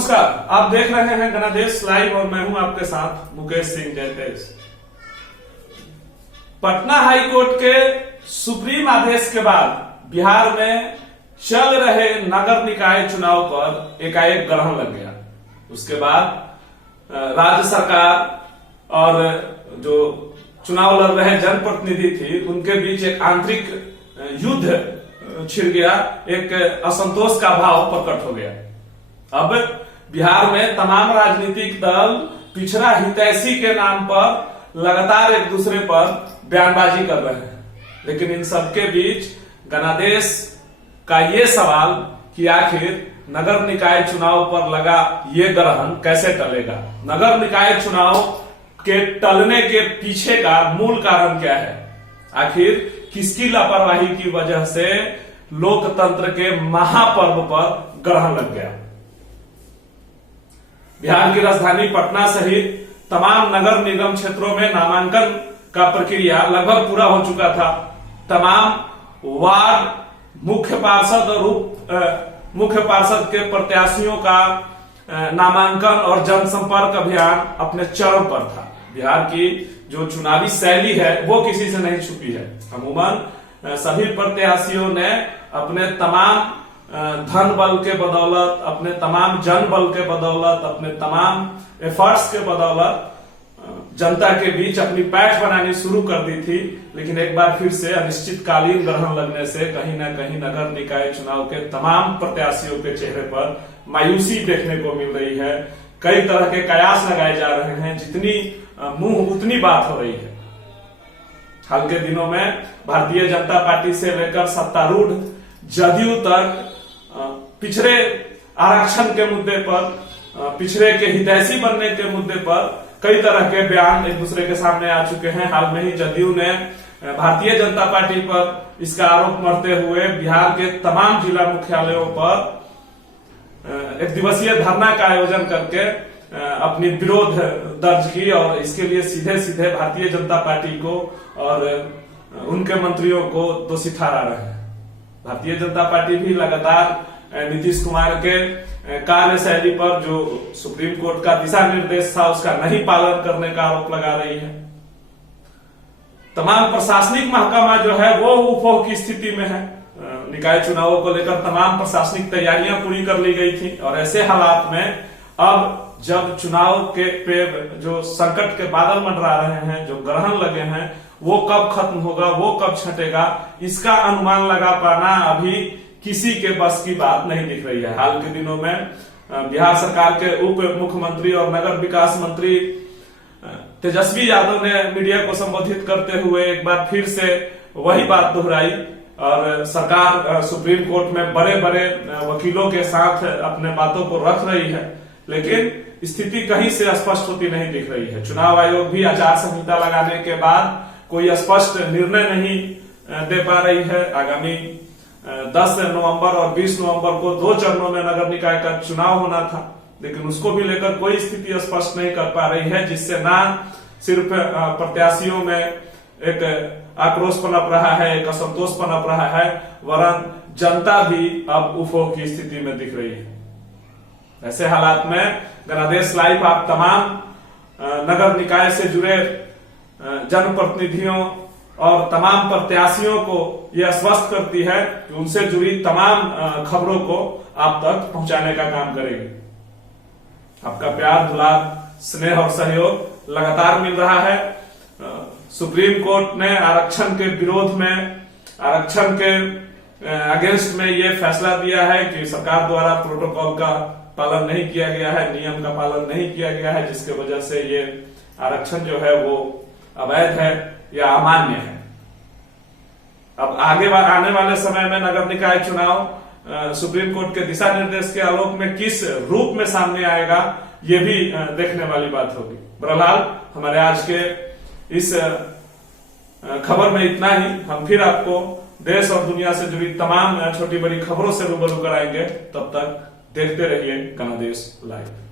नमस्कार, आप देख रहे हैं गणादेश लाइव और मैं हूं आपके साथ मुकेश सिंह जयतेज। पटना हाई कोर्ट के सुप्रीम आदेश के बाद बिहार में चल रहे नगर निकाय चुनाव पर एकाएक ग्रहण लग गया। उसके बाद राज्य सरकार और जो चुनाव लड़ रहे जनप्रतिनिधि थी उनके बीच एक आंतरिक युद्ध छिड़ गया, एक असंतोष का भाव प्रकट हो गया। अब बिहार में तमाम राजनीतिक दल पिछड़ा हितैषी के नाम पर लगातार एक दूसरे पर बयानबाजी कर रहे हैं, लेकिन इन सबके बीच गणादेश का ये सवाल कि आखिर नगर निकाय चुनाव पर लगा ये ग्रहण कैसे टलेगा। नगर निकाय चुनाव के टलने के पीछे का मूल कारण क्या है? आखिर किसकी लापरवाही की वजह से लोकतंत्र के महापर्व पर ग्रहण लग गया? बिहार की राजधानी पटना सहित तमाम नगर निगम क्षेत्रों में नामांकन का प्रक्रिया लगभग पूरा हो चुका था। तमाम वार्ड मुख्य पार्षद और मुख्य पार्षद के प्रत्याशियों का नामांकन और जनसंपर्क अभियान अपने चरम पर था। बिहार की जो चुनावी शैली है वो किसी से नहीं छुपी है। अमूमन सभी प्रत्याशियों ने अपने तमाम धन बल के बदौलत, अपने तमाम जन बल के बदौलत, अपने तमाम एफर्ट्स के बदौलत जनता के बीच अपनी पैठ बनानी शुरू कर दी थी। लेकिन एक बार फिर से अनिश्चितकालीन ग्रहण लगने से कहीं ना कहीं नगर निकाय चुनाव के तमाम प्रत्याशियों के चेहरे पर मायूसी देखने को मिल रही है। कई तरह के कयास लगाए जा रहे हैं, जितनी मुंह उतनी बात हो रही है। हाल के दिनों में भारतीय जनता पार्टी से लेकर सत्तारूढ़ जदयू तक पिछड़े आरक्षण के मुद्दे पर, पिछड़े के हितैषी बनने के मुद्दे पर कई तरह के बयान एक दूसरे के सामने आ चुके हैं। हाल में ही जदयू ने भारतीय जनता पार्टी पर इसका आरोप मढ़ते हुए बिहार के तमाम जिला मुख्यालयों पर एक दिवसीय धरना का आयोजन करके अपनी विरोध दर्ज की और इसके लिए सीधे सीधे भारतीय जनता पार्टी को और उनके मंत्रियों को दोषी ठहरा रहे हैं। भारतीय जनता पार्टी भी लगातार नीतीश कुमार के कार्यशैली पर जो सुप्रीम कोर्ट का दिशा निर्देश था उसका नहीं पालन करने का आरोप लगा रही है। तमाम प्रशासनिक महकमा जो है वो उपोह की स्थिति में है। निकाय चुनावों को लेकर तमाम प्रशासनिक तैयारियां पूरी कर ली गई थी और ऐसे हालात में अब जब चुनाव के पे जो संकट के बादल मंडरा रहे हैं, जो ग्रहण लगे हैं, वो कब खत्म होगा, वो कब छटेगा, इसका अनुमान लगा पाना अभी किसी के बस की बात नहीं दिख रही है। हाल के दिनों में बिहार सरकार के उप मुख्यमंत्री और नगर विकास मंत्री तेजस्वी यादव ने मीडिया को संबोधित करते हुए एक बार फिर से वही बात दोहराई और सरकार सुप्रीम कोर्ट में बड़े बड़े वकीलों के साथ अपने बातों को रख रही है, लेकिन स्थिति कहीं से स्पष्ट होती नहीं दिख रही है। चुनाव आयोग भी आचार संहिता लगाने के बाद कोई स्पष्ट निर्णय नहीं दे पा रही है। आगामी 10 नवंबर और 20 नवंबर को 2 चरणों में नगर निकाय का चुनाव होना था, लेकिन उसको भी लेकर कोई स्थिति स्पष्ट नहीं कर पा रही है, जिससे ना सिर्फ प्रत्याशियों में एक आक्रोश पनप रहा है, एक असंतोष पनप रहा है, वरन जनता भी अब उफो की स्थिति में दिख रही है। ऐसे हालात में गणादेश लाइव आप तमाम नगर निकाय से जुड़े जनप्रतिनिधियों और तमाम प्रत्याशियों को यह आश्वस्त करती है कि उनसे जुड़ी तमाम खबरों को आप तक पहुंचाने का काम करेगी। आपका प्यार, दुलार, स्नेह और सहयोग लगातार मिल रहा है। सुप्रीम कोर्ट ने आरक्षण के विरोध में, आरक्षण के अगेंस्ट में यह फैसला दिया है कि सरकार द्वारा प्रोटोकॉल का पालन नहीं किया गया है, नियम का पालन नहीं किया गया है, जिसके वजह से ये आरक्षण जो है वो अवैध है या अमान्य है। अब आने वाले समय में नगर निकाय चुनाव सुप्रीम कोर्ट के दिशा निर्देश के आलोक में किस रूप में सामने आएगा, ये भी देखने वाली बात होगी। बहरहाल हमारे आज के इस खबर में इतना ही। हम फिर आपको देश और दुनिया से जुड़ी तमाम छोटी बड़ी खबरों से रूबरू कराएंगे। तब तक देखते रहिए गणादेश लाइव।